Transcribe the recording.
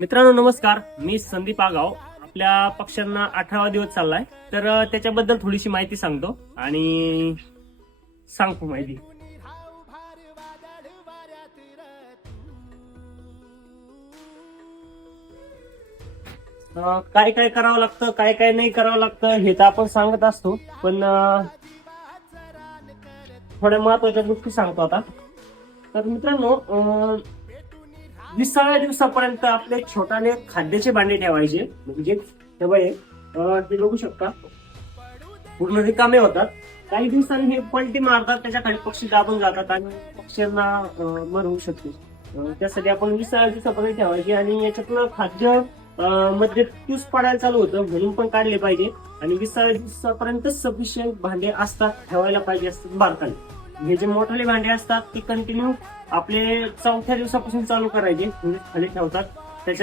मित्रांनो नमस्कार, मी संदीप आगाव. आपल्या पक्ष्यांना 18वा दिवस चाललाय, तर त्याच्याबद्दल थोडीशी माहिती सांगतो आणि सांगतो माहिती. काय काय करावं लागतं, काय काय नाही करावं लागतं हे तर आपण सांगत असतो, पण थोड्या महत्वाच्या गोष्टी सांगतो आता. तर मित्रांनो, 20व्या दिवसापर्यंत आपले छोटाले खाद्याचे भांडे ठेवायचे, म्हणजे तेव्हा ते बघू शकता पूर्ण रिकामे होतात. काही दिवसांनी हे पलटी मारतात, त्याच्या खाली पक्षी दाबून जातात आणि पक्ष्यांना मर होऊ शकते. त्यासाठी आपण 20व्या दिवसापर्यंत ठेवायचे आणि याच्यातलं खाद्य मध्ये तूस पडायला चालू होतं म्हणून पण काढले पाहिजे. आणि 20व्या दिवसापर्यंत सफिशियंट भांडे असतात, ठेवायला पाहिजे असतात बारकाले. हे जे मोठाले भांडे असतात ते कंटिन्यू आपले 4थ्या दिवसापासून चालू करायचे, म्हणजे खाली ठेवतात.